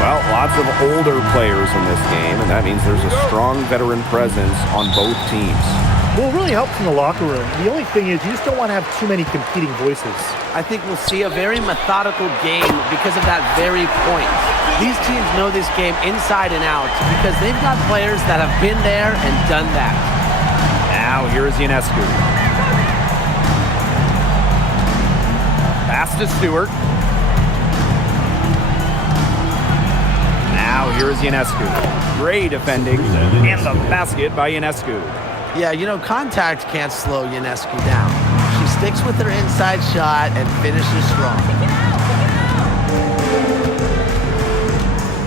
Well, lots of older players in this game, and that means there's a strong veteran presence on both teams. Well, it really helps in the locker room. The only thing is you just don't want to have too many competing voices. I think we'll see a very methodical game because of that very point. These teams know this game inside and out because they've got players that have been there and done that. Now here's Ionescu. Pass to Stewart. Now here's Ionescu. Great defending, and the basket by Ionescu. Yeah, you know, contact can't slow Ionescu down. She sticks with her inside shot and finishes strong.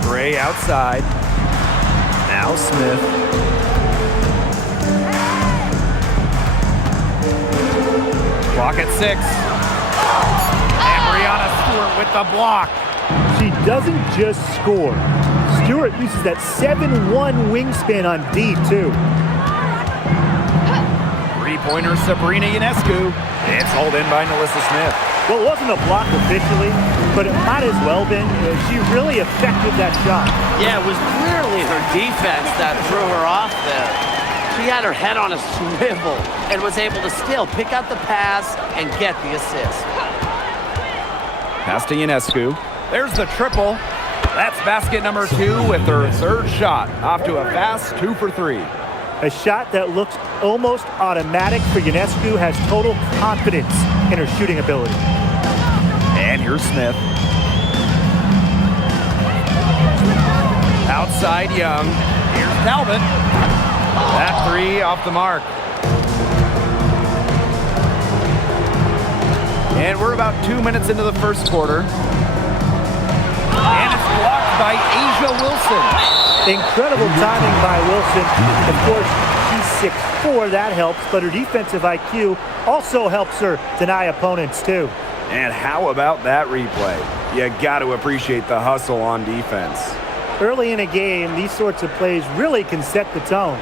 Gray outside. Now Smith. Clock at 6. And Brianna Stewart with the block. She doesn't just score. Stewart uses that 7'1" wingspan on D, too. Three-pointer Sabrina Ionescu. It's hauled in by Melissa Smith. Well, it wasn't a block officially, but it might as well been. She really affected that shot. Yeah, it was clearly her defense that threw her off there. She had her head on a swivel and was able to still pick out the pass and get the assist. Pass to Ionescu. There's the triple. That's basket number 2 with her third shot. Off to a fast 2 for 3. A shot that looks almost automatic for Ionescu, has total confidence in her shooting ability. And here's Smith. Outside Young. Here's Talbot. That 3 off the mark. And we're about 2 minutes into the first quarter. And it's blocked by Asia Wilson. Incredible timing by Wilson. Of course, she's 6'4", that helps, but her defensive IQ also helps her deny opponents too. And how about that replay? You got to appreciate the hustle on defense. Early in a game, these sorts of plays really can set the tone.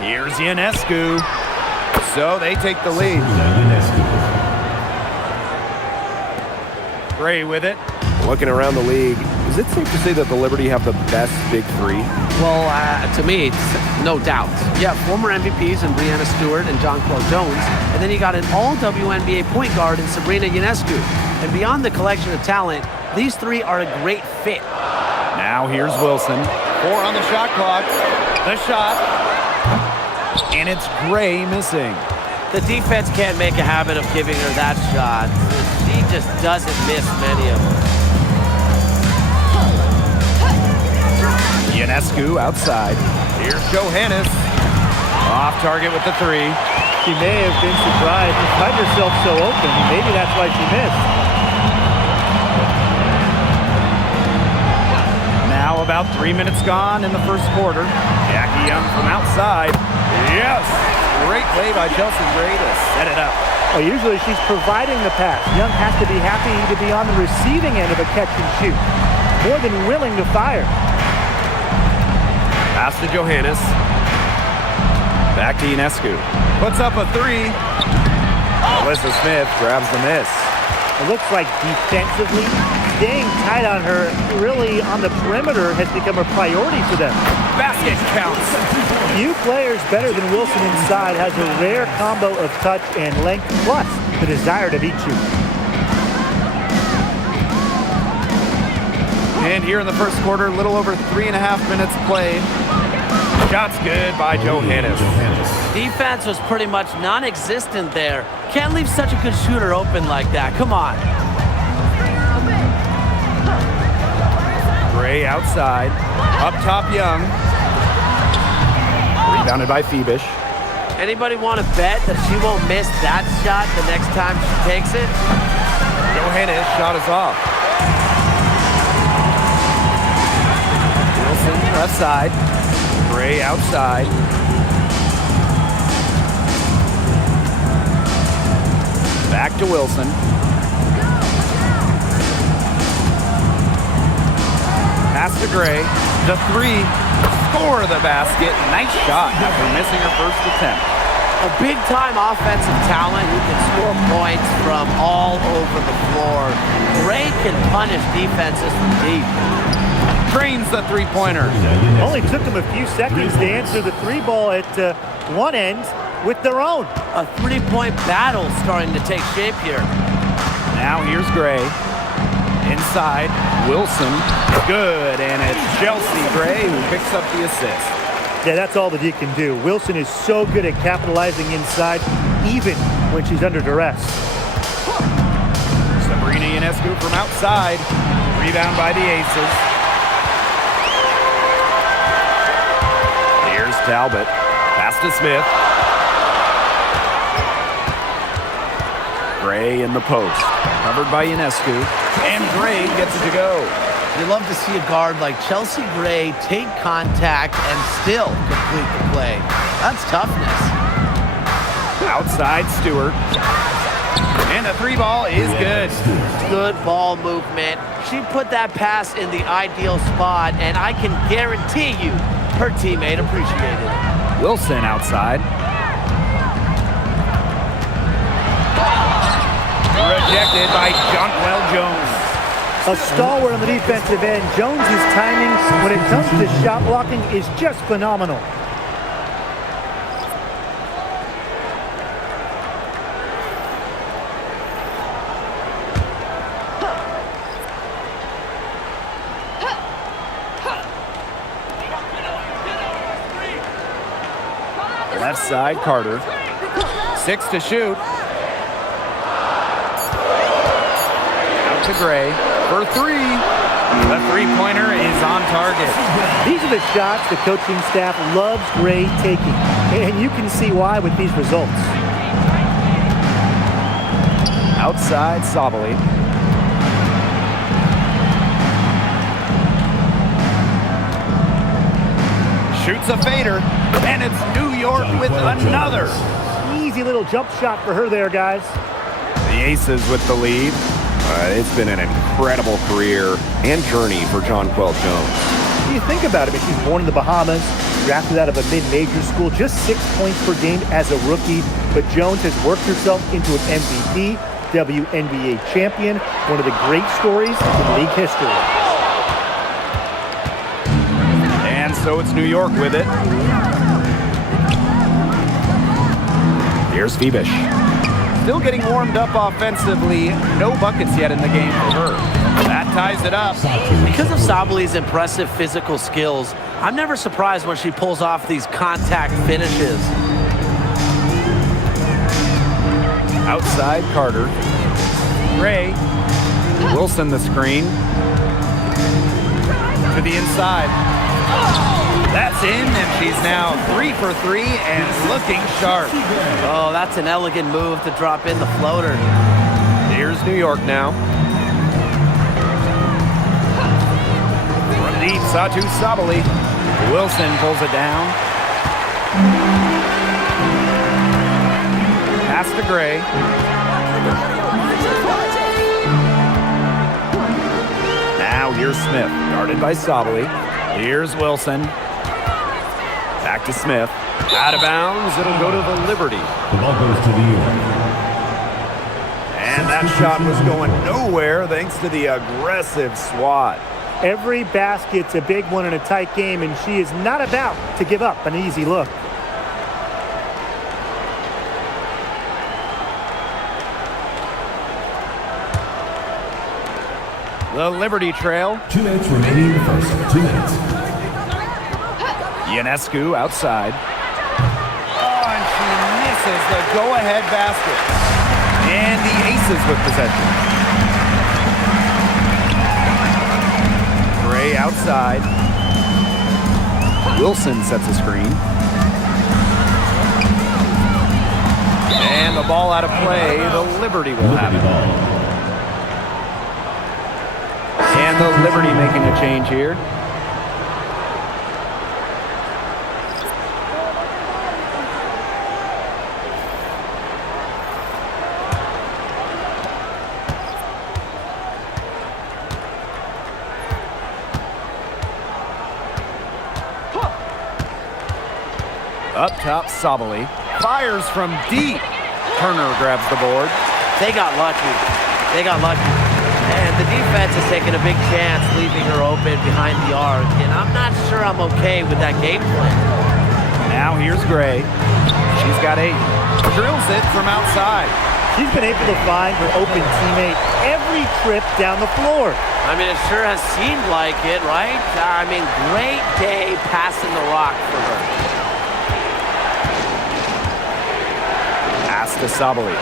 Here's Ionescu. So they take the lead. Gray with it. Looking around the league, is it safe to say that the Liberty have the best big 3? Well, to me, it's no doubt. Yeah, former MVPs in Brianna Stewart and Jonquel Jones, and then you got an all-WNBA point guard in Sabrina Ionescu. And beyond the collection of talent, these 3 are a great fit. Now here's Wilson. 4 on the shot clock. The shot. And it's Gray missing. The defense can't make a habit of giving her that shot. She just doesn't miss many of them. Ionescu outside. Here's Johannes. Off target with the 3. She may have been surprised to find herself so open. Maybe that's why she missed. Now about 3 minutes gone in the first quarter. Jackie Young from outside. Yes! Great play by Chelsea Gray to set it up. Well, usually she's providing the pass. Young has to be happy to be on the receiving end of a catch and shoot. More than willing to fire. Pass to Johannes. Back to Ionescu. Puts up a 3. Melissa Smith grabs the miss. It looks like defensively, staying tight on her, really on the perimeter, has become a priority for them. Basket counts. Few players better than Wilson inside, has a rare combo of touch and length, plus the desire to beat you. And here in the first quarter, a little over 3.5 minutes played. Shot's good by Johannes. Defense was pretty much non-existent there. Can't leave such a good shooter open like that. Come on. Gray outside. Up top, Young. Rebounded by Phoebish. Anybody want to bet that she won't miss that shot the next time she takes it? Johannes' shot is off. Wilson left side. Gray outside. Back to Wilson. Pass to Gray. The 3. score the basket. Nice shot after missing her first attempt. A big-time offensive talent who can score points from all over the floor. Gray can punish defenses from deep. Drains the three-pointer. Only took them a few seconds to answer the three ball at one end with their own. A three-point battle starting to take shape here. Now here's Gray. Inside, Wilson. Good, and it's Chelsea Gray who picks up the assist. Yeah, that's all that he can do. Wilson is so good at capitalizing inside, even when she's under duress. Sabrina Ionescu from outside. Rebound by the Aces. Here's Talbot. Pass to Smith. Gray in the post. Covered by Ionescu. And Gray gets it to go. You love to see a guard like Chelsea Gray take contact and still complete the play. That's toughness. Outside Stewart. And the three ball is good. Good ball movement. She put that pass in the ideal spot, and I can guarantee you her teammate appreciated it. Wilson outside. Rejected by Jonquel Jones. A stalwart on the defensive end. Jones's timing when it comes to shot blocking is just phenomenal. Left side, Carter. 6 to shoot. Out to Gray for three. The three-pointer is on target. These are the shots the coaching staff loves Gray taking, and you can see why with these results. Outside, Sabali. Shoots a fader, and it's New York with another. Easy little jump shot for her there, guys. The Aces with the lead. It's been an incredible career and journey for Jonquel Jones. You think about it, but she's born in the Bahamas, drafted out of a mid-major school, just 6 points per game as a rookie. But Jones has worked herself into an MVP, WNBA champion, one of the great stories in league history. And so it's New York with it. Here's Phoebish. Still getting warmed up offensively. No buckets yet in the game for her. That ties it up. Because of Sabali's impressive physical skills, I'm never surprised when she pulls off these contact finishes. Outside, Carter. Gray. Wilson the screen. To the inside. That's in, and she's now 3 for 3 and looking sharp. Oh, that's an elegant move to drop in the floater. Here's New York now. From deep, Satu Sabali. Wilson pulls it down. Pass to Gray. Now here's Smith, guarded by Sabali. Here's Wilson. Back to Smith. Out of bounds. It'll go to the Liberty. The ball goes to New York. And that shot was going nowhere thanks to the aggressive swat. Every basket's a big one in a tight game, and she is not about to give up an easy look. The Liberty trail. 2 minutes remaining in the first. 2 minutes. Ionescu outside. Oh, and she misses the go-ahead basket. And the Aces with possession. Gray outside. Wilson sets a screen. And the ball out of play. The Liberty will have it. And the Liberty making a change here. Up top, Sabali. Fires from deep. Turner grabs the board. They got lucky. They got lucky. And the defense is taking a big chance, leaving her open behind the arc. And I'm not sure I'm okay with that game plan. Now here's Gray. She's got 8. Drills it from outside. She's been able to find her open teammate every trip down the floor. I mean, it sure has seemed like it, right? I mean, great day passing the rock for her. Pass to Sabali.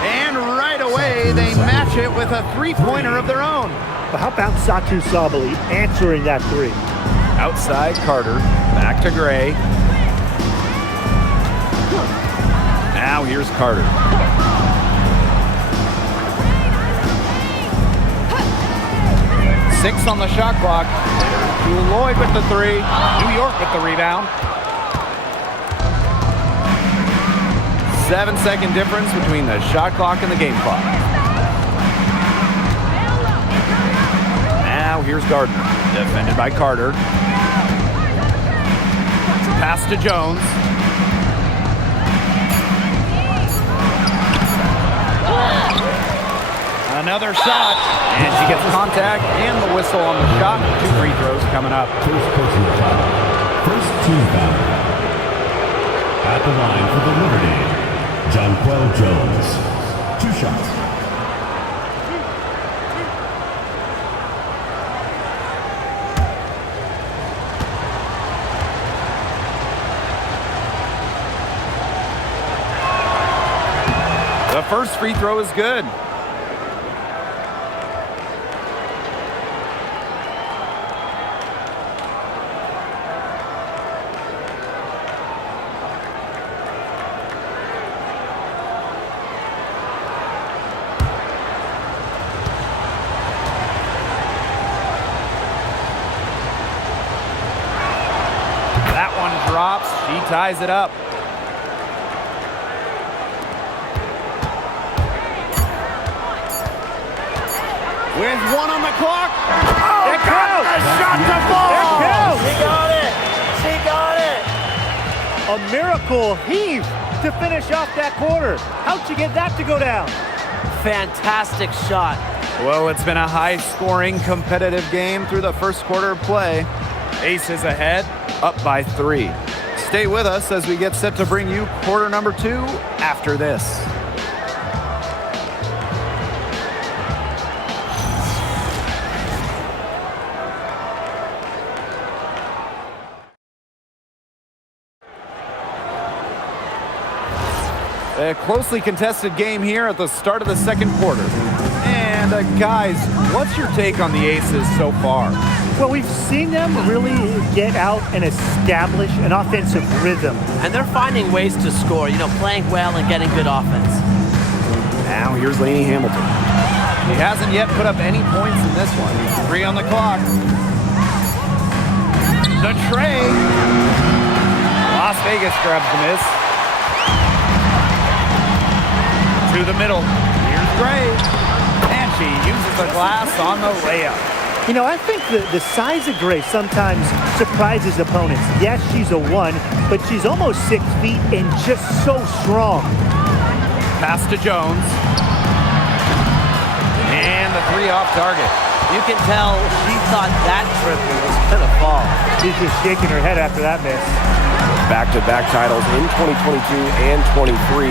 And right away, they match it with a three-pointer of their own. But how about Satu Sabali answering that 3? Outside, Carter. Back to Gray. Now here's Carter. Six on the shot clock. Lloyd with the 3. New York with the rebound. 7-second difference between the shot clock and the game clock. Now here's Gardner. Defended by Carter. Pass to Jones. Another shot, and she gets contact and the whistle on the shot. 2 free throws coming up. First personal foul. First team foul. At the line for the Liberty, Jonquel Jones. 2 shots. The first free throw is good. That one drops. She ties it up. With 1 on the clock. Oh, it counts! A shot to fall. It counts! She got it. She got it. A miracle heave to finish off that quarter. How'd you get that to go down? Fantastic shot. Well, it's been a high-scoring, competitive game through the first quarter of play. Aces ahead, up by 3. Stay with us as we get set to bring you quarter number 2 after this. A closely contested game here at the start of the second quarter. And guys, what's your take on the Aces so far? Well, we've seen them really get out and establish an offensive rhythm. And they're finding ways to score, playing well and getting good offense. Now here's Lainey Hamilton. She hasn't yet put up any points in this one. 3 on the clock. The tray. Las Vegas grabs the miss. To the middle. Here's Gray. And she uses the glass on the layup. I think the size of Gray sometimes surprises opponents. Yes, she's a 1, but she's almost 6 feet and just so strong. Pass to Jones. And the 3 off target. You can tell she thought that triple was going to fall. She's just shaking her head after that miss. Back-to-back titles in 2022 and 23.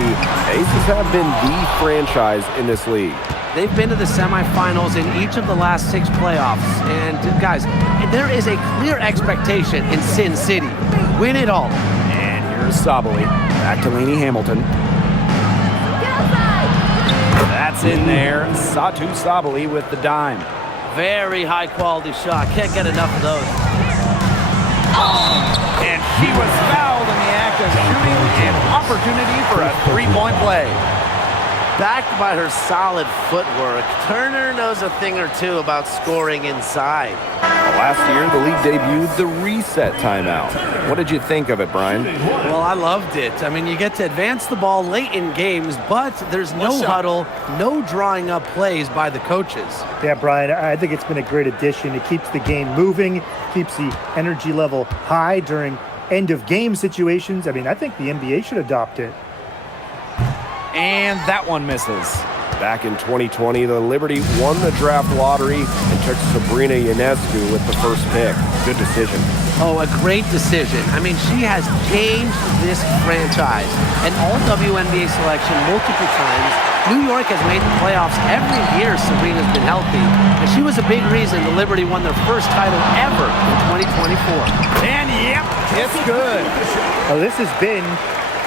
Aces have been the franchise in this league. They've been to the semifinals in each of the last 6 playoffs. And guys, there is a clear expectation in Sin City. Win it all. And here's Sabali. Back to Lainey Hamilton. That's in there. Satu Sabali with the dime. Very high quality shot. Can't get enough of those. And she was fouled in the act of shooting an opportunity for a 3-point play. Backed by her solid footwork, Turner knows a thing or two about scoring inside. Last year, the league debuted the reset timeout. What did you think of it, Brian? Well, I loved it. I mean, you get to advance the ball late in games, but there's no huddle, no drawing up plays by the coaches. Yeah, Brian, I think it's been a great addition. It keeps the game moving, keeps the energy level high during end of game situations. I mean, I think the NBA should adopt it. And that one misses. Back in 2020, the Liberty won the draft lottery and took Sabrina Ionescu with the first pick. Good decision. Oh, a great decision. I mean, she has changed this franchise. An all-WNBA selection multiple times. New York has made the playoffs every year Sabrina's been healthy. And she was a big reason the Liberty won their first title ever in 2024. And yep, it's good. Oh, this has been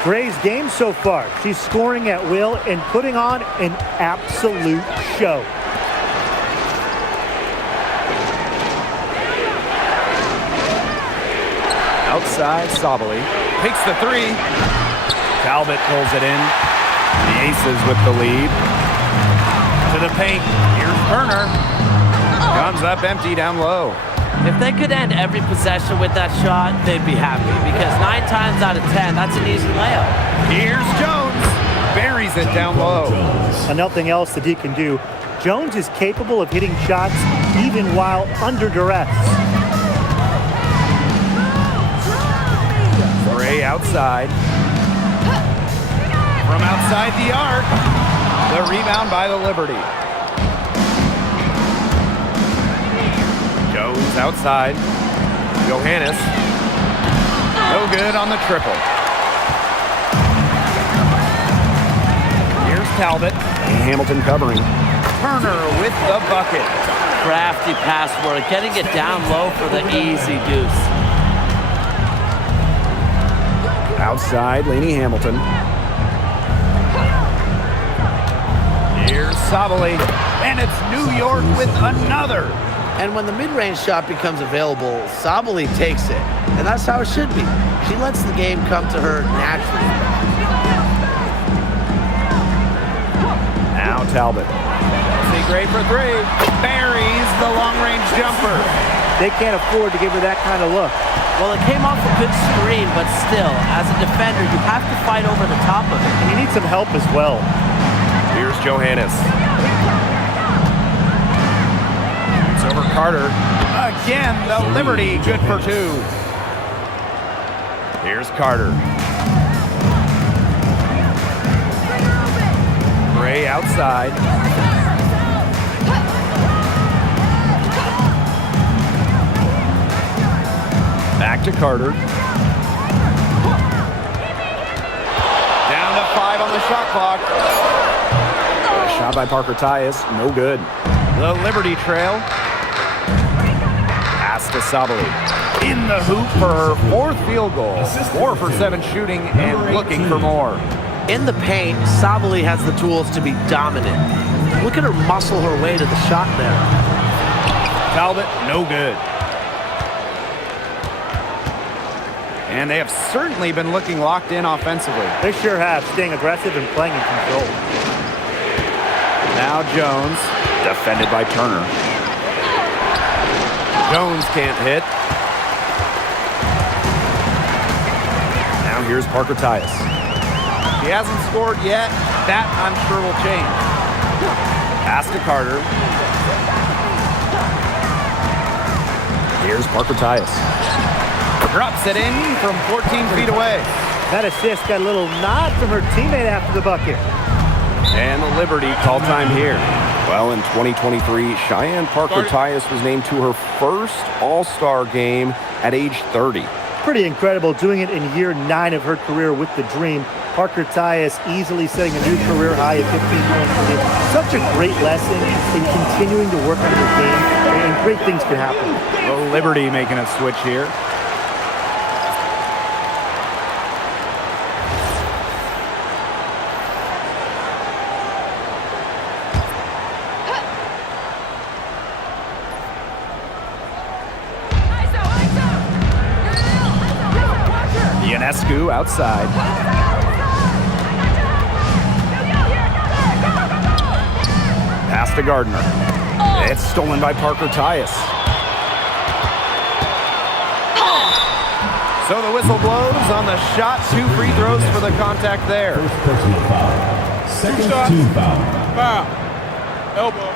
Gray's game so far. She's scoring at will and putting on an absolute show. Outside, Sabali takes the three. Talbot pulls it in. The Aces with the lead. To the paint. Here's Turner. Comes up empty down low. If they could end every possession with that shot, they'd be happy because 9 times out of 10, that's an easy layup. Here's Jones. Buries it down low. And nothing else that he can do. Jones is capable of hitting shots even while under duress. Gray outside. From outside the arc. The rebound by the Liberty. Jones outside. Johannes. No good on the triple. Here's Talbot. And Hamilton covering. Turner with the bucket. Crafty pass work, getting it down low for the easy deuce. Outside, Lainey Hamilton. Here's Sabali. And it's New York with another. And when the mid-range shot becomes available, Sabali takes it. And that's how it should be. She lets the game come to her naturally. Now Talbot. See Gray for three. Buries the long-range jumper. They can't afford to give her that kind of look. Well, it came off a good screen, but still, as a defender, you have to fight over the top of it. And you need some help as well. Here's Johannes. It's over Carter. Again, the Liberty good for two. Here's Carter. Gray outside. Back to Carter. Down to 5 on the shot clock. A shot by Parker Tyus, no good. The Liberty trail. Pass to Sabali. In the hoop for her 4th field goal. 4 for 7 shooting and looking for more. In the paint, Sabali has the tools to be dominant. Look at her muscle her way to the shot there. Talbot, no good. And they have certainly been looking locked in offensively. They sure have, staying aggressive and playing in control. Now Jones, defended by Turner. Jones can't hit. Now here's Parker Tyus. He hasn't scored yet. That, I'm sure, will change. Pass to Carter. Here's Parker Tyus. Drops it in from 14 feet away. That assist got a little nod from her teammate after the bucket. And the Liberty call time here. Well, in 2023, Cheyenne Parker Tyus was named to her first All-Star game at age 30. Pretty incredible, doing it in year 9 of her career with the Dream. Parker Tyus easily setting a new career high at 15 points per game. Such a great lesson in continuing to work on your game, and great things can happen. The Liberty making a switch here. Ionescu outside. Pass to Gardner. It's stolen by Parker Tyus. So the whistle blows on the shot. 2 free throws for the contact there. First personal foul. Second team foul. Foul. Elbow.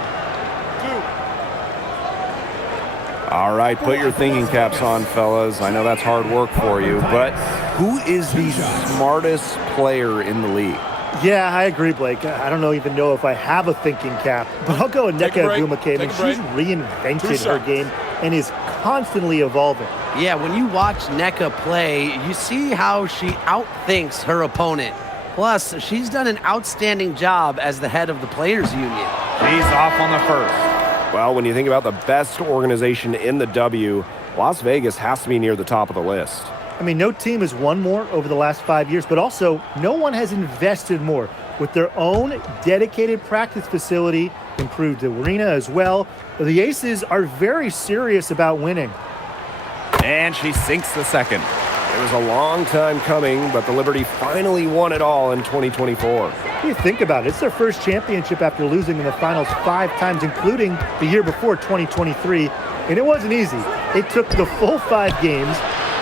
2. All right, put your thinking caps on, fellas. I know that's hard work for you, but who is the smartest player in the league? Yeah, I agree, Blake. I don't even know if I have a thinking cap, but I'll go with Nneka Agumake. She's reinvented her game and is constantly evolving. Yeah, when you watch Nneka play, you see how she outthinks her opponent. Plus, she's done an outstanding job as the head of the Players Union. She's off on the first. Well, when you think about the best organization in the W, Las Vegas has to be near the top of the list. I mean, no team has won more over the last 5 years, but also no one has invested more with their own dedicated practice facility, improved arena as well. The Aces are very serious about winning. And she sinks the second. It was a long time coming, but the Liberty finally won it all in 2024. You think about it, it's their first championship after losing in the finals 5 times, including the year before, 2023. And it wasn't easy. It took the full 5 games,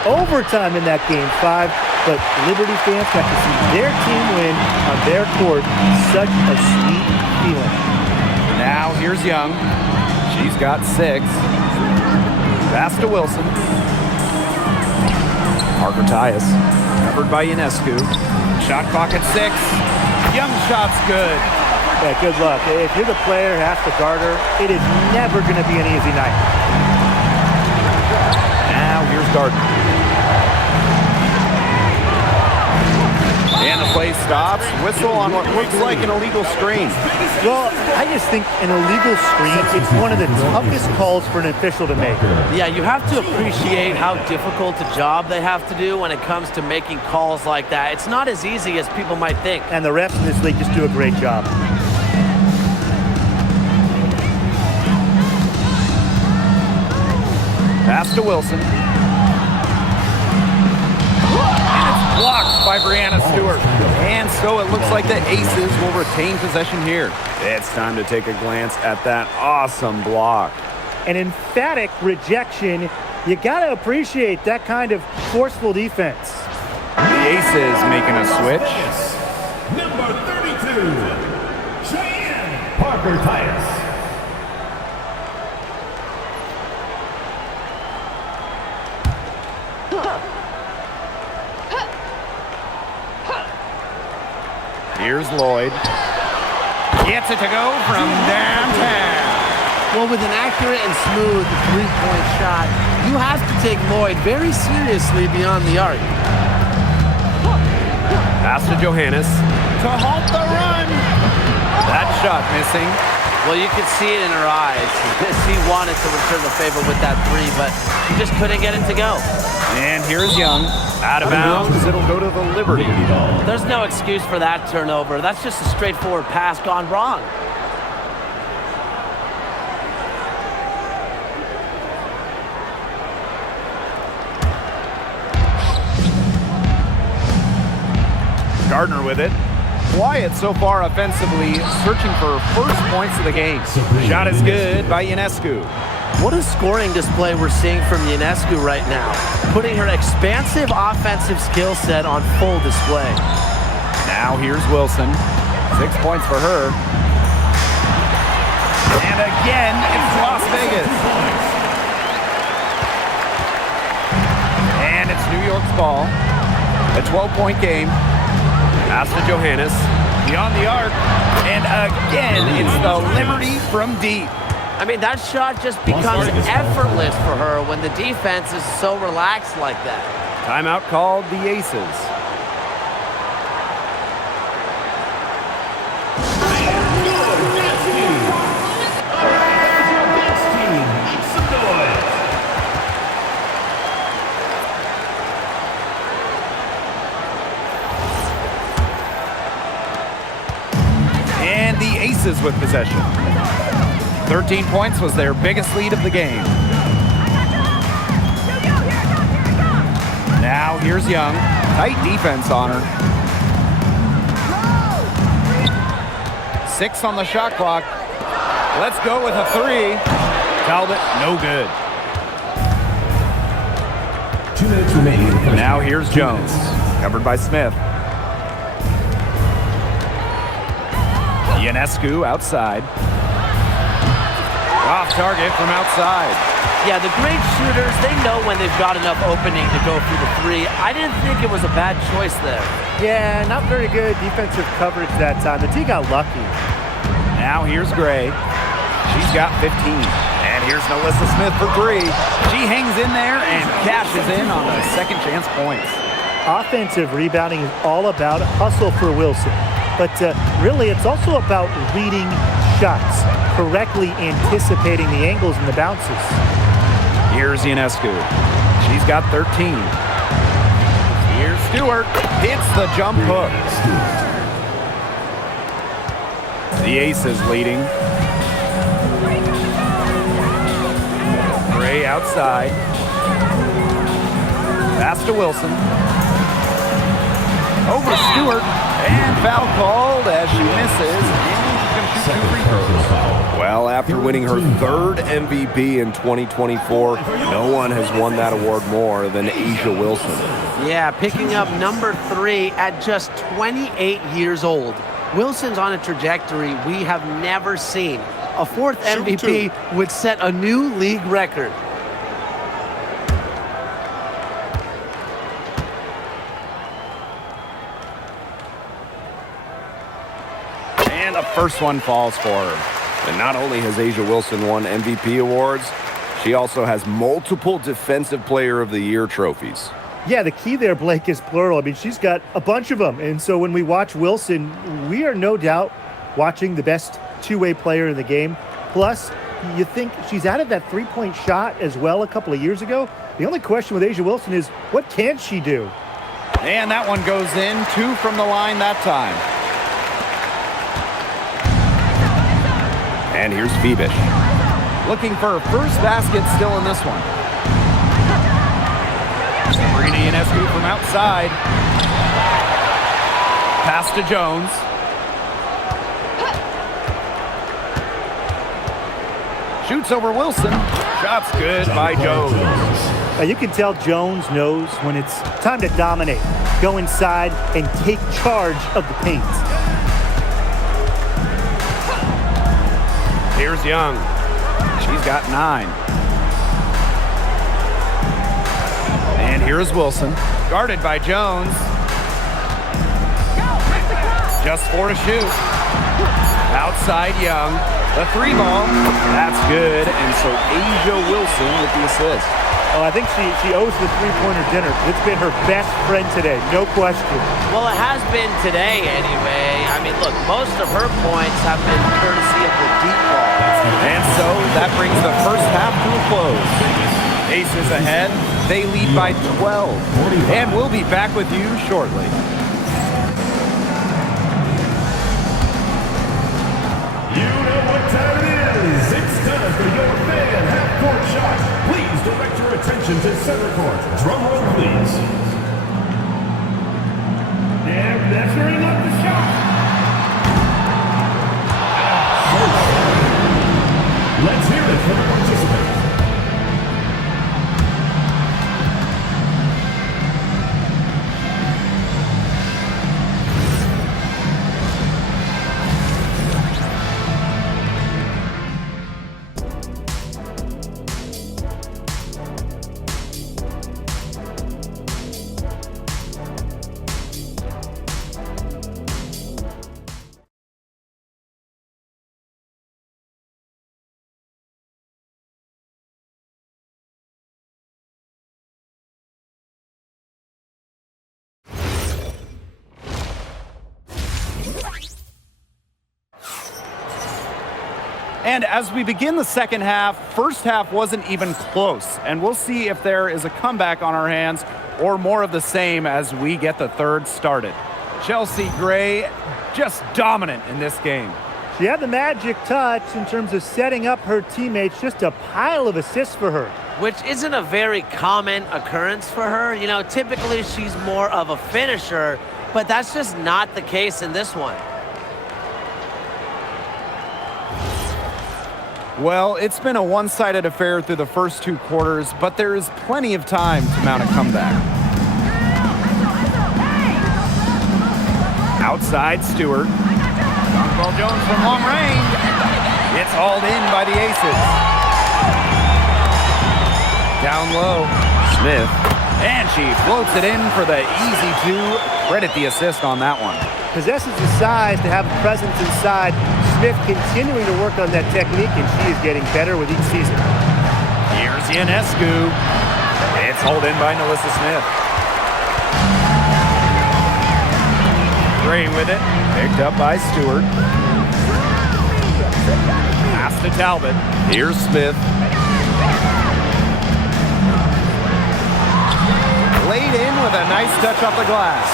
overtime in that game 5, but Liberty fans got to see their team win on their court. Such a sweet feeling. Now here's Young. She's got 6. Pass to Wilson. Parker Tyus, covered by Ionescu. Shot clock at 6. Young shot's good. Yeah, good luck. If you're the player who has to guard her, it is never going to be an easy night. Now here's Gardner. And the play stops. Whistle on what looks like an illegal screen. Well, I just think an illegal screen, it's one of the toughest calls for an official to make. Yeah, you have to appreciate how difficult a job they have to do when it comes to making calls like that. It's not as easy as people might think. And the refs in this league just do a great job. Pass to Wilson. Blocked by Brianna Stewart. And so it looks like the Aces will retain possession here. It's time to take a glance at that awesome block. An emphatic rejection. You got to appreciate that kind of forceful defense. The Aces making a switch. Number 32, Cheyenne Parker Tyus. Here's Lloyd. Gets it to go from downtown. Well, with an accurate and smooth three-point shot, you have to take Lloyd very seriously beyond the arc. Pass to Johannes. To halt the run. That shot missing. Well, you could see it in her eyes. She wanted to return the favor with that 3, but she just couldn't get it to go. And here's Young. Out of bounds. It'll go to the Liberty. There's no excuse for that turnover. That's just a straightforward pass gone wrong. Gardner with it. Quiet so far offensively, searching for first points of the game. Shot is good by Ionescu. What a scoring display we're seeing from Ionescu right now, putting her expansive offensive skill set on full display. Now here's Wilson. 6 points for her. And again, it's Las Vegas. And it's New York's ball. A 12-point game. Pass to Johannes. Beyond the arc. And again, it's the Liberty from deep. I mean, that shot just becomes effortless for her when the defense is so relaxed like that. Timeout called the Aces. And the Aces with possession. 13 points was their biggest lead of the game. Now here's Young. Tight defense on her. 6 on the shot clock. Let's go with a 3. Talbot, no good. 2 minutes remaining. Now here's Jones. Covered by Smith. Ionescu outside. Off target from outside. Yeah, the great shooters, they know when they've got enough opening to go for the three. I didn't think it was a bad choice there. Yeah, not very good defensive coverage that time. The T got lucky. Now here's Gray. She's got 15. And here's Melissa Smith for three. She hangs in there and cashes in on the second chance points. Offensive rebounding is all about hustle for Wilson. But really, it's also about reading shots, correctly anticipating the angles and the bounces. Here's Ionescu. She's got 13. Here's Stewart. Hits the jump hook. The Aces leading. Gray outside. Pass to Wilson. Over to Stewart. And foul called as she misses. And she can shoot 2 free throws. Well, after winning her third MVP in 2024, no one has won that award more than Asia Wilson. Yeah, picking up number 3 at just 28 years old. Wilson's on a trajectory we have never seen. A 4th MVP would set a new league record. And the first one falls for her. And not only has Asia Wilson won MVP awards, she also has multiple Defensive Player of the Year trophies. Yeah, the key there, Blake, is plural. I mean, she's got a bunch of them. And so when we watch Wilson, we are no doubt watching the best two-way player in the game. Plus, you think she's added that three-point shot as well a couple of years ago. The only question with Asia Wilson is, what can she do? And that one goes in. 2 from the line that time. And here's Phoebish. Looking for her first basket still in this one. Sabrina Ionescu from outside. Pass to Jones. Shoots over Wilson. Shot's good by Jones. You can tell Jones knows when it's time to dominate, go inside, and take charge of the paint. Here's Young. She's got 9. And here's Wilson. Guarded by Jones. Just 4 to shoot. Outside Young. The 3 ball. That's good. And so Asia Wilson with the assist. Oh, I think she owes the three-pointer dinner. It's been her best friend today, no question. Well, it has been today anyway. I mean, look, most of her points have been courtesy of the deep ball. And so that brings the first half to a close. Aces ahead. They lead by 12. And we'll be back with you shortly. You know what time it is. It's time for your fan half-court shot. Please direct your attention to center court. Drum roll, please. They're measuring up the shot. Let's hear it from the participant. And as we begin the second half, first half wasn't even close. And we'll see if there is a comeback on our hands or more of the same as we get the third started. Chelsea Gray just dominant in this game. She had the magic touch in terms of setting up her teammates, just a pile of assists for her. Which isn't a very common occurrence for her. You know, typically she's more of a finisher, but that's just not the case in this one. Well, it's been a one-sided affair through the first 2 quarters, but there is plenty of time to mount a comeback. Outside Stewart. Ball Jones from long range. It's hauled in by the Aces. Down low. Smith. And she floats it in for the easy two. Credit the assist on that one. Possesses the size to have a presence inside. Smith continuing to work on that technique, and she is getting better with each season. Here's Ionescu. It's hauled in by Nalissa Smith. Gray with it. Picked up by Stewart. Pass to Talbot. Here's Smith. Laid in with a nice touch off the glass.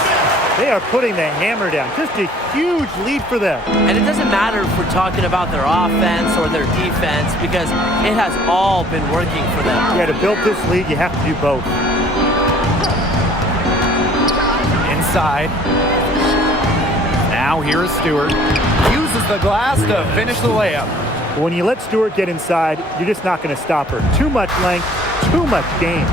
They are putting the hammer down. Just a huge lead for them. And it doesn't matter if we're talking about their offense or their defense because it has all been working for them. Yeah, to build this lead, you have to do both. Inside. Now here is Stewart. Uses the glass to finish the layup. When you let Stewart get inside, you're just not going to stop her. Too much length, too much game.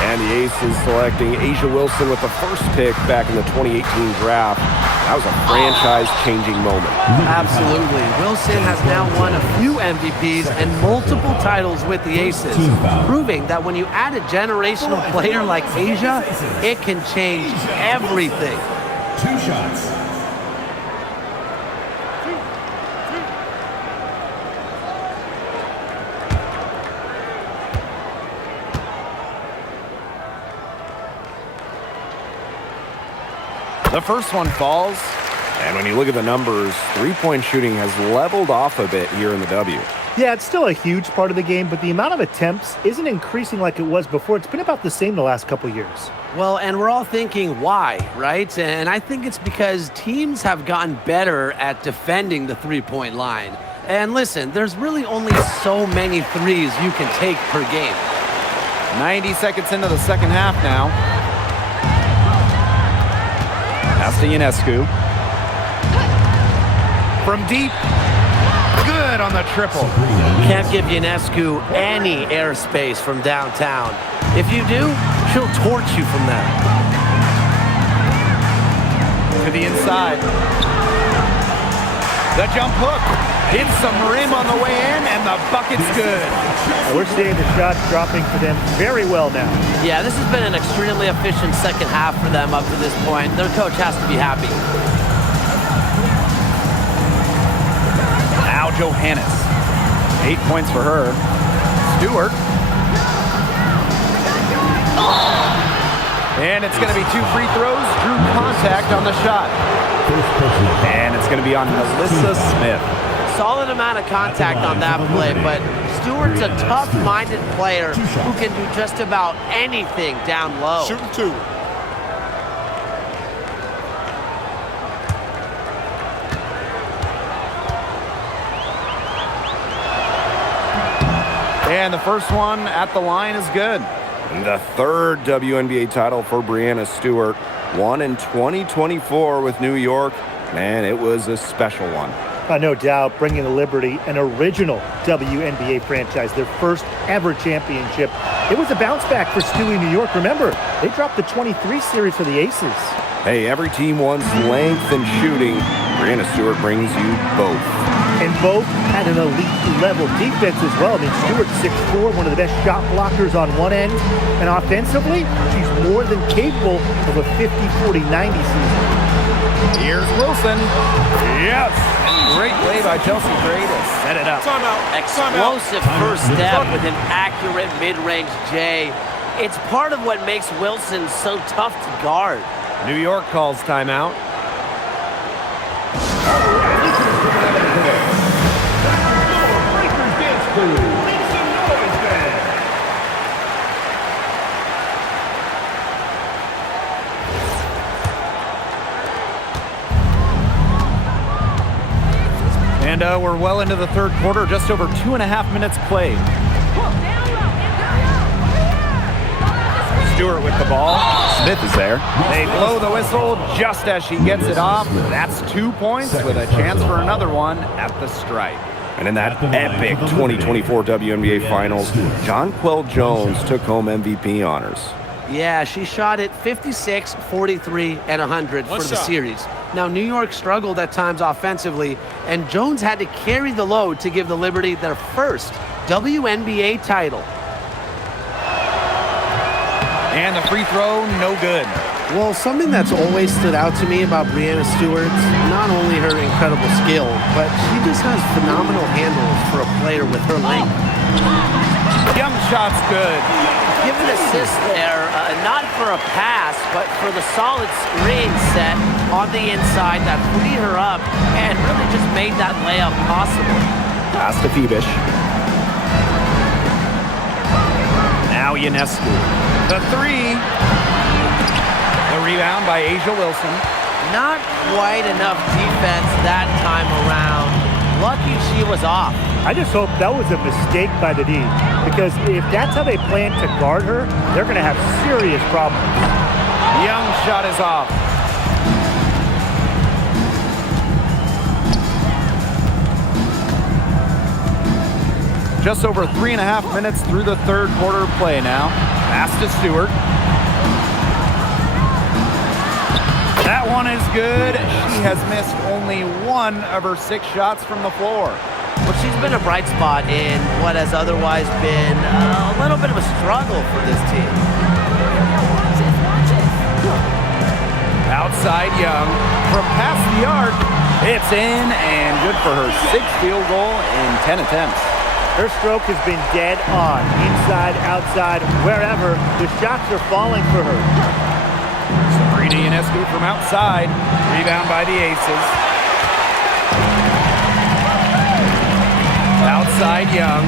And the Aces selecting Asia Wilson with the first pick back in the 2018 draft. That was a franchise-changing moment. Absolutely. Wilson has now won a few MVPs and multiple titles with the Aces, proving that when you add a generational player like Asia, it can change everything. 2 shots. The first one falls. And when you look at the numbers, three-point shooting has leveled off a bit here in the W. Yeah, it's still a huge part of the game, but the amount of attempts isn't increasing like it was before. It's been about the same the last couple years. Well, and we're all thinking why, right? And I think it's because teams have gotten better at defending the three-point line. And listen, there's really only so many threes you can take per game. 90 seconds into the second half now. Pass to Ionescu. From deep. Good on the triple. Can't give Ionescu any airspace from downtown. If you do, she'll torch you from there. To the inside. The jump hook. Hits some rim on the way in, and the bucket's good. We're seeing the shots dropping for them very well now. Yeah, this has been an extremely efficient second half for them up to this point. Their coach has to be happy. Now Johannes. 8 points for her. Stewart. And it's going to be 2 free throws. Drew contact on the shot. And it's going to be on Nalissa Smith. Solid amount of contact on that play, but Stewart's a tough-minded player who can do just about anything down low. Shooting 2. And the first one at the line is good. The third WNBA title for Breanna Stewart. Won in 2024 with New York. Man, it was a special one. No doubt, bringing the Liberty an original WNBA franchise, their first ever championship. It was a bounce back for Stewie New York. Remember, they dropped the 23 series for the Aces. Hey, every team wants length and shooting. Breanna Stewart brings you both. And both had an elite level defense as well. I mean, Stewart's 6'4", one of the best shot blockers on one end. And offensively, she's more than capable of a 50-40-90 season. Here's Wilson. Yes. Great play by Chelsea Gray to set it up. Explosive first step with an accurate mid-range J. It's part of what makes Wilson so tough to guard. New York calls timeout. And we're well into the third quarter, just over 2.5 minutes played. Stewart with the ball. Smith is there. They blow the whistle just as she gets it off. That's 2 points with a chance for another one at the stripe. And in that epic 2024 WNBA Finals, Jonquel Jones took home MVP honors. Yeah, she shot it 56, 43, and 100 for the series. Now, New York struggled at times offensively, and Jones had to carry the load to give the Liberty their first WNBA title. And the free throw, no good. Well, something that's always stood out to me about Breanna Stewart's not only her incredible skill, but she just has phenomenal handles for a player with her length. Young shot's good. Give an assist there, not for a pass, but for the solid screen set on the inside that freed her up and really just made that layup possible. Pass to Phoebish. Now Ionescu. The three. The rebound by Asia Wilson. Not quite enough defense that time around. Lucky she was off. I just hope that was a mistake by the D, because if that's how they plan to guard her, they're going to have serious problems. Young shot is off. Just over 3.5 minutes through the third quarter of play now. Pass to Stewart. That one is good. She has missed only one of her 6 shots from the floor. Well, she's been a bright spot in what has otherwise been a little bit of a struggle for this team. Outside Young. From past the arc, it's in and good for her 6th field goal in 10 attempts. Her stroke has been dead on. Inside, outside, wherever, the shots are falling for her. Sabrina Ionescu from outside. Rebound by the Aces. Outside Young.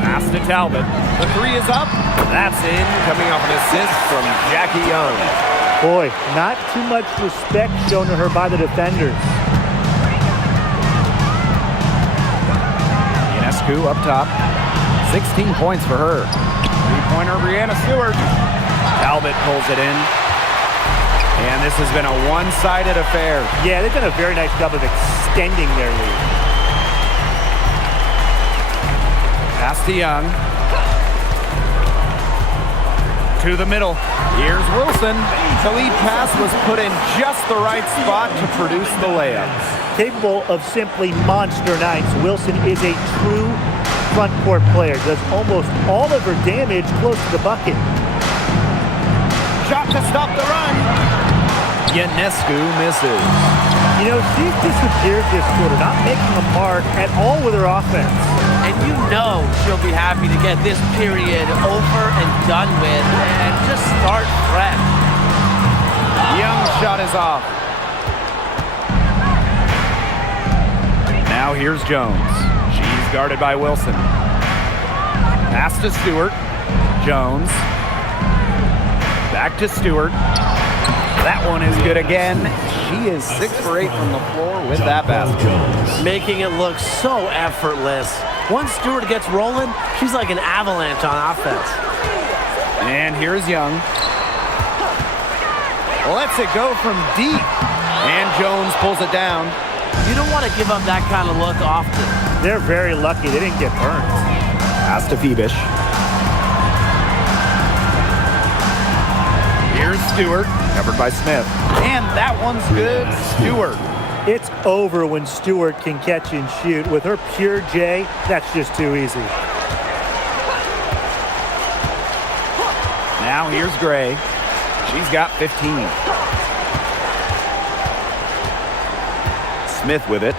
Pass to Talbot. The three is up. That's in. Coming off an assist from Jackie Young. Boy, not too much respect shown to her by the defenders. Ionescu up top. 16 points for her. Three-pointer, Breanna Stewart. Talbot pulls it in. And this has been a one-sided affair. Yeah, they've done a very nice job of extending their lead. Pass to Young. To the middle. Here's Wilson. The lead pass was put in just the right spot to produce the layups. Capable of simply monster nights, Wilson is a true front court player. Does almost all of her damage close to the bucket. Shot to stop the run. Ionescu misses. You know, she's disappeared this quarter, not making a mark at all with her offense. And you know she'll be happy to get this period over and done with and just start fresh. Young shot is off. Now here's Jones. She's guarded by Wilson. Pass to Stewart. Jones. Back to Stewart. That one is good again. She is 6 for 8 from the floor with that basket. Making it look so effortless. Once Stewart gets rolling, she's like an avalanche on offense. And here's Young. Lets it go from deep. And Jones pulls it down. You don't want to give up that kind of look often. They're very lucky they didn't get burned. Pass to Phoebish. Here's Stewart. Covered by Smith. And that one's good. Stewart. It's over when Stewart can catch and shoot. With her pure J, that's just too easy. Now here's Gray. She's got 15. Smith with it.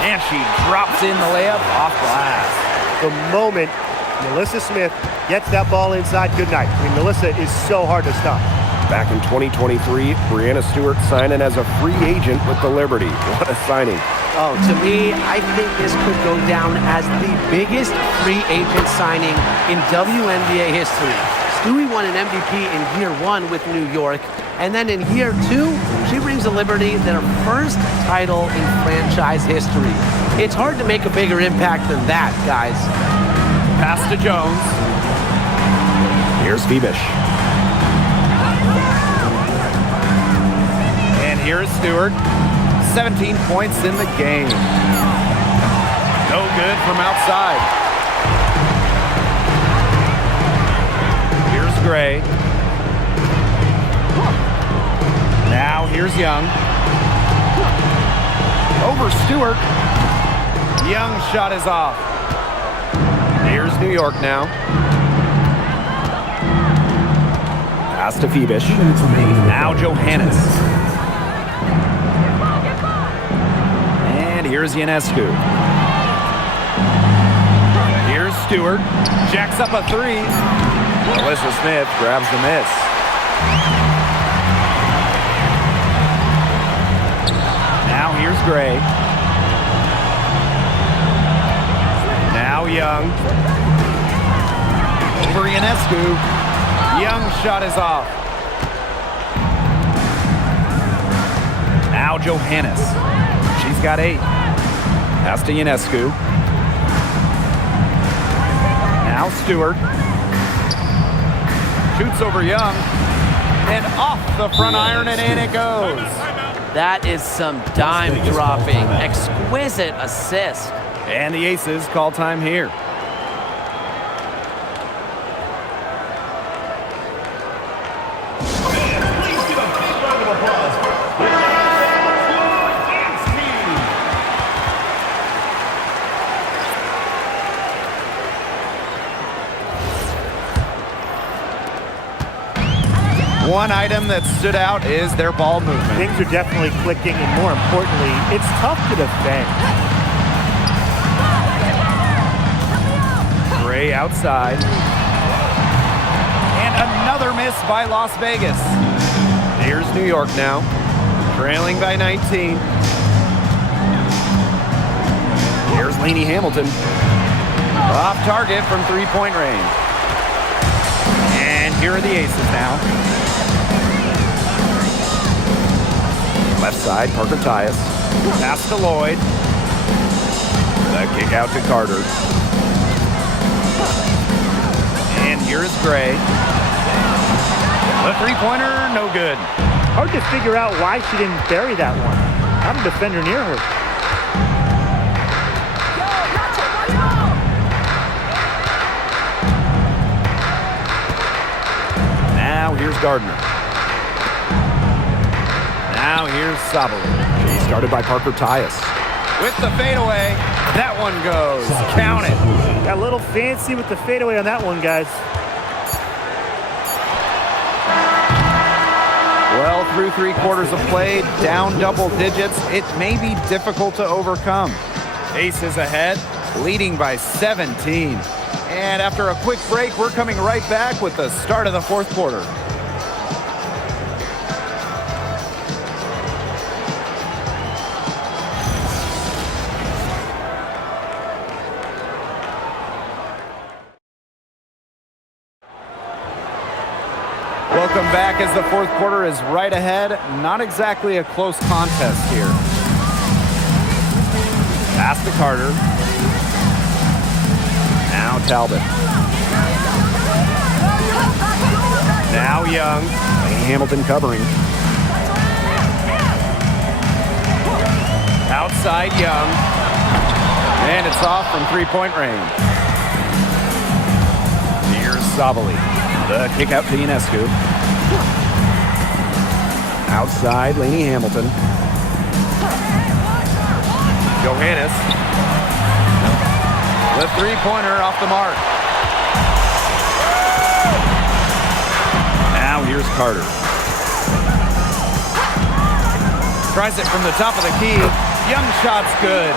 And she drops in the layup off glass. The moment Melissa Smith gets that ball inside, good night. I mean, Melissa is so hard to stop. Back in 2023, Breanna Stewart signing as a free agent with the Liberty. What a signing. Oh, to me, I think this could go down as the biggest free agent signing in WNBA history. Stewie won an MVP in year 1 with New York, and then in year 2, she brings the Liberty their first title in franchise history. It's hard to make a bigger impact than that, guys. Pass to Jones. Here's Phoebish. And here's Stewart. 17 points in the game. No good from outside. Here's Gray. Now here's Young. Over Stewart. Young shot is off. Here's New York now. Pass to Phoebish. Now Johannes. And here's Ionescu. Here's Stewart. Jacks up a three. Melissa Smith grabs the miss. Now here's Gray. Now Young. Over Ionescu. Young shot is off. Now Johannes. She's got 8. Pass to Ionescu. Now Stewart. Shoots over Young. And off the front iron, and in it goes. That is some dime dropping. Exquisite assist. And the Aces call time here. One item that stood out is their ball movement. Things are definitely clicking, and more importantly, it's tough to defend. Gray outside. And another miss by Las Vegas. Here's New York now, trailing by 19. Here's Lainey Hamilton. Off target from three-point range. And here are the Aces now. Left side, Parker Tyus. Pass to Lloyd. The kick out to Carter. And here's Gray. The three-pointer, no good. Hard to figure out why she didn't bury that one. Not a defender near her. Now here's Gardner. Now here's Sabali. She started by Parker Tyus. With the fadeaway, that one goes. Count it. Got a little fancy with the fadeaway on that one, guys. Well, through 3/4 of play, down double digits, it may be difficult to overcome. Aces ahead, leading by 17. And after a quick break, we're coming right back with the start of the 4th quarter. Welcome back as the 4th quarter is right ahead. Not exactly a close contest here. Pass to Carter. Now Talbot. Now Young. Hamilton covering. Outside Young. And it's off from three-point range. Here's Sabali. The kick out to Ionescu. Outside, Lainey Hamilton. Johannes. The three-pointer off the mark. Now here's Carter. Tries it from the top of the key. Young shot's good.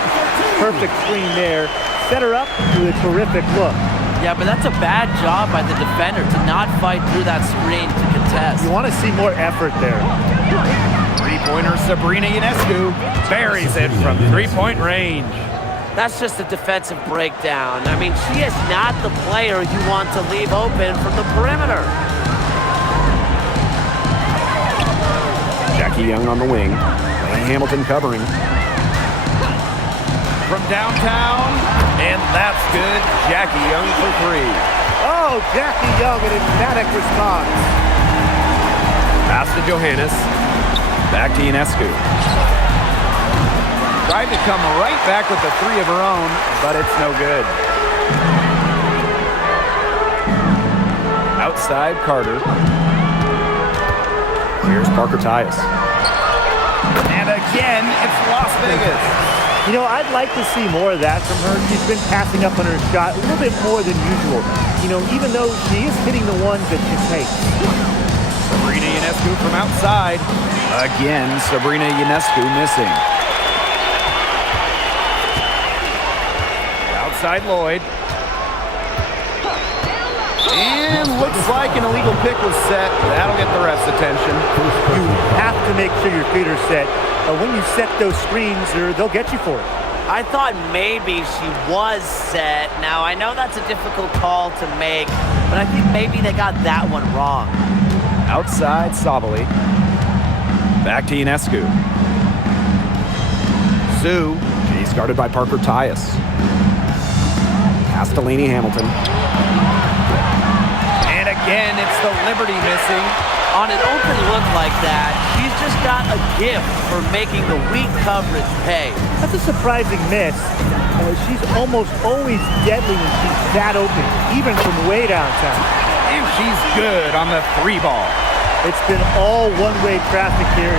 Perfect screen there. Set her up with a terrific look. Yeah, but that's a bad job by the defender to not fight through that screen to contest. You want to see more effort there. Three-pointer Sabrina Ionescu buries it from three-point range. That's just a defensive breakdown. I mean, she is not the player you want to leave open from the perimeter. Jackie Young on the wing. Lainey Hamilton covering. From downtown, and that's good. Jackie Young for three. Oh, Jackie Young, an emphatic response. Pass to Johannes. Back to Ionescu. Tried to come right back with the three of her own, but it's no good. Outside Carter. Here's Parker Tyus. And again, it's Las Vegas. You know, I'd like to see more of that from her. She's been passing up on her shot a little bit more than usual. You know, even though she is hitting the ones that she takes. Sabrina Ionescu from outside. Again, Sabrina Ionescu missing. Outside Lloyd. And looks like an illegal pick was set. That'll get the ref's attention. You have to make sure your feet are set. When you set those screens, they'll get you for it. I thought maybe she was set. Now, I know that's a difficult call to make, but I think maybe they got that one wrong. Outside Sabali. Back to Ionescu. Sue. She's guarded by Parker Tyus. Pass to Lainey Hamilton. And again, it's the Liberty missing. On an open look like that, she's just got a gift for making the weak coverage pay. That's a surprising miss. She's almost always deadly when she's that open, even from way downtown. And she's good on the 3 ball. It's been all one-way traffic here.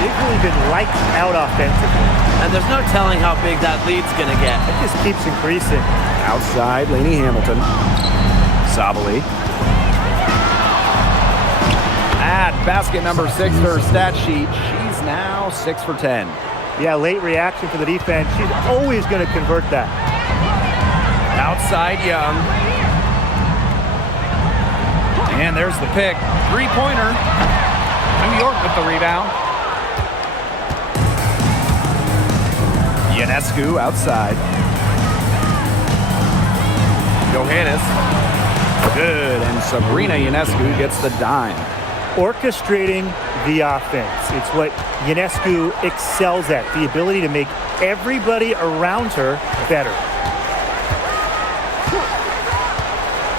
They've really been lights out offensively. And there's no telling how big that lead's going to get. It just keeps increasing. Outside, Lainey Hamilton. Sabali. Add basket number 6 to her stat sheet. She's now 6 for 10. Yeah, late reaction for the defense. She's always going to convert that. Outside Young. And there's the pick. 3-pointer. New York with the rebound. Ionescu outside. Johannes. Good. And Sabrina Ionescu gets the dime. Orchestrating the offense. It's what Ionescu excels at, the ability to make everybody around her better.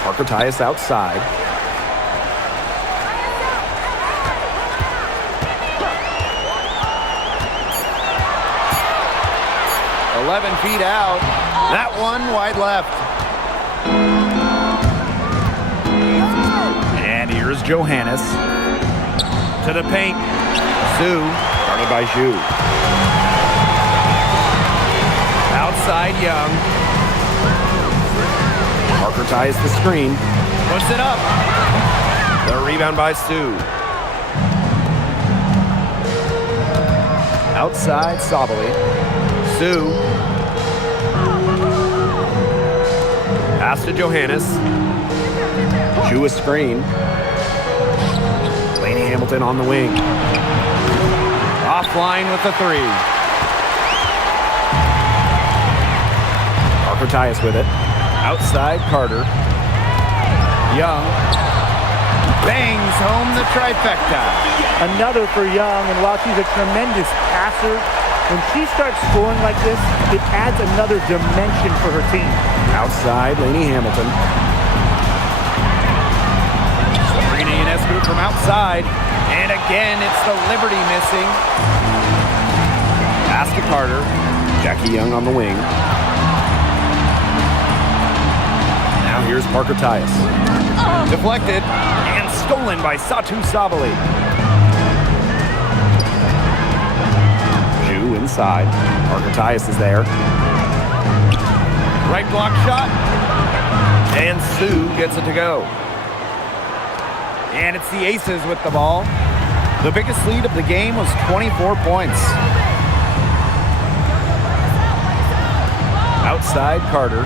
Parker Tyus outside. "11 feet out. That one wide left. And here's Johannes. To the paint. Sue. Guarded by Zhu. Outside Young. Parker Tyus the screen. Puts it up. The rebound by Sue. Outside Sabali. Sue. Pass to Johannes. Zhu a screen. Lainey Hamilton on the wing. Offline with the 3. Parker Tyus with it. Outside Carter. Young. Bangs home the trifecta. Another for Young, and while she's a tremendous passer, when she starts scoring like this, it adds another dimension for her team. Outside, Lainey Hamilton. Sabrina Ionescu from outside. And again, it's the Liberty missing. Pass to Carter. Jackie Young on the wing. Now here's Parker Tyus. Deflected and stolen by Satu Sabali. Zhu inside. Parker Tyus is there. Right block shot. And Sue gets it to go. And it's the Aces with the ball. The biggest lead of the game was 24 points. Outside Carter.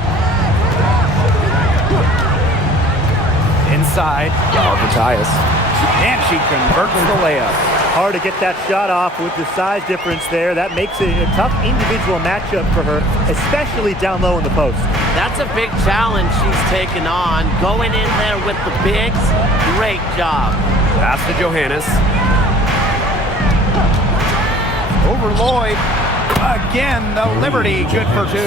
Inside. Parker Tyus. And she converts the layup. Hard to get that shot off with the size difference there. That makes it a tough individual matchup for her, especially down low in the post. That's a big challenge she's taken on. Going in there with the bigs, great job. Pass to Johannes. Over Lloyd. Again, the Liberty, good for 2.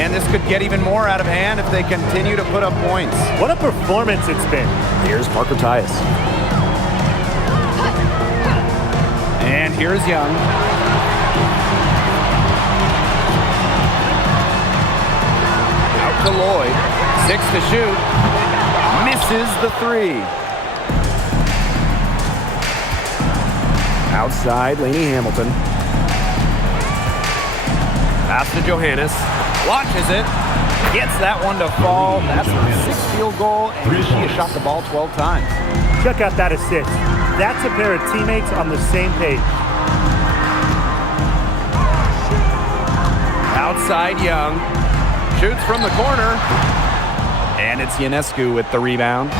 And this could get even more out of hand if they continue to put up points. What a performance it's been. Here's Parker Tyus. And here's Young. Out to Lloyd. 6 to shoot. Misses the 3. Outside, Lainey Hamilton. Pass to Johannes. Launches it. Gets that one to fall. That's her sixth field goal, and she has shot the ball 12 times. Check out that assist. That's a pair of teammates on the same page. Outside Young. Shoots from the corner. And it's Ionescu with the rebound.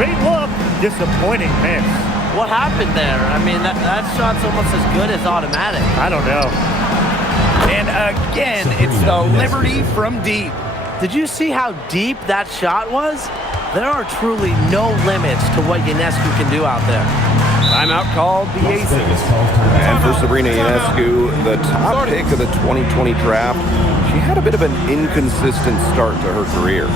Great look. Disappointing miss. What happened there? I mean, that shot's almost as good as automatic. I don't know. And again, it's the Liberty from deep. Did you see how deep that shot was? There are truly no limits to what Ionescu can do out there. Timeout called the Aces. And for Sabrina Ionescu, the top pick of the 2020 draft, she had a bit of an inconsistent start to her career.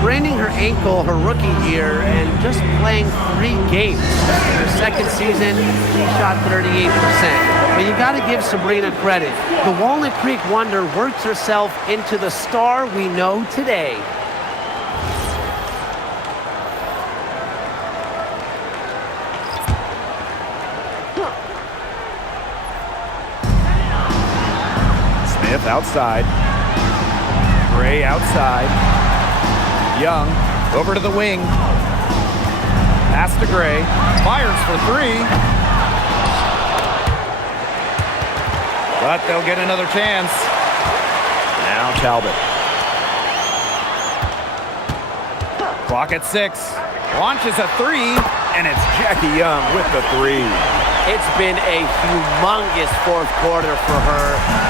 Spraining her ankle her rookie year and just playing 3 games. In her second season, she shot 38%. But you got to give Sabrina credit. The Walnut Creek Wonder worked herself into the star we know today. Smith outside. Gray outside. Young over to the wing. Pass to Gray. Fires for 3. But they'll get another chance. Now Talbot. Clock at 6. Launches a 3. And it's Jackie Young with the 3. It's been a humongous fourth quarter for her,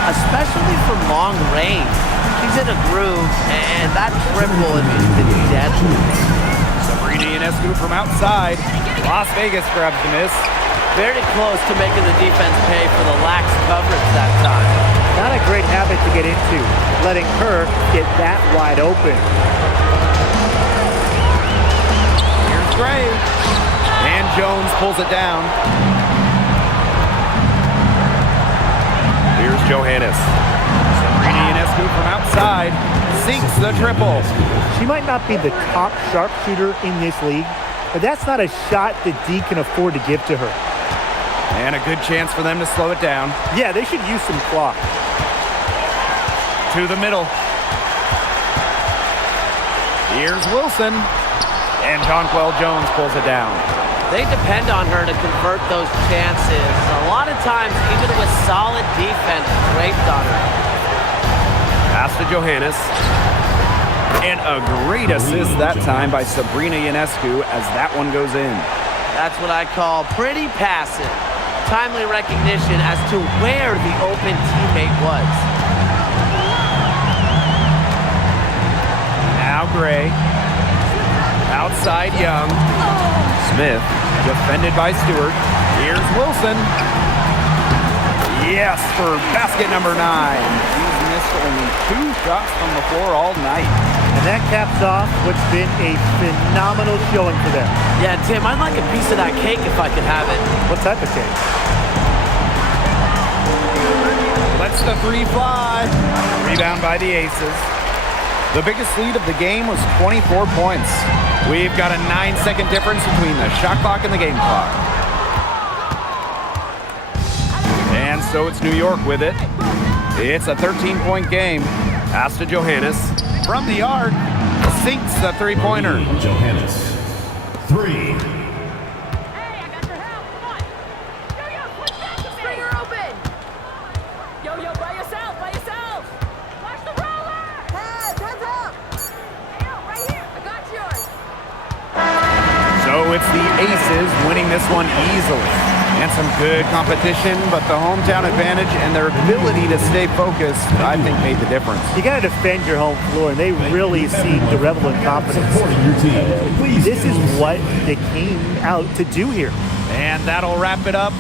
especially from long range. She's in a groove, and that triple has been deadly. Sabrina Ionescu from outside. Las Vegas grabs the miss. Very close to making the defense pay for the lax coverage that time. Not a great habit to get into, letting her get that wide open. Here's Gray. And Jones pulls it down. Here's Johannes. Sabrina Ionescu from outside sinks the triple. She might not be the top sharpshooter in this league, but that's not a shot that D can afford to give to her. And a good chance for them to slow it down. Yeah, they should use some clock. To the middle. Here's Wilson. And Jonquel Jones pulls it down. They depend on her to convert those chances. A lot of times, even with solid defense draped on her. Pass to Johannes. And a great assist that time by Sabrina Ionescu as that one goes in. That's what I call pretty passive. Timely recognition as to where the open teammate was. Now Gray. Outside Young. Smith defended by Stewart. Here's Wilson. Yes, for basket number 9. He's missed only 2 shots from the floor all night. And that caps off what's been a phenomenal showing for them. Yeah, Tim, I'd like a piece of that cake if I could have it. What type of cake? Lets the 3 fly. Rebound by the Aces. The biggest lead of the game was 24 points. We've got a 9-second difference between the shot clock and the game clock. And so it's New York with it. It's a 13-point game. Pass to Johannes. From the arc, sinks the 3-pointer. Johannes. 3. Hey, I got your help. Come on. Yo-yo, push back to me. You're open. Yo-yo, by yourself, by yourself. Watch the roller. Hey, heads up. Hey, yo, right here. I got yours. So it's the Aces winning this one easily. And some good competition, but the hometown advantage and their ability to stay focused, I think, made the difference. You got to defend your home floor, and they really seem to revel in confidence. This is what they came out to do here. And that'll wrap it up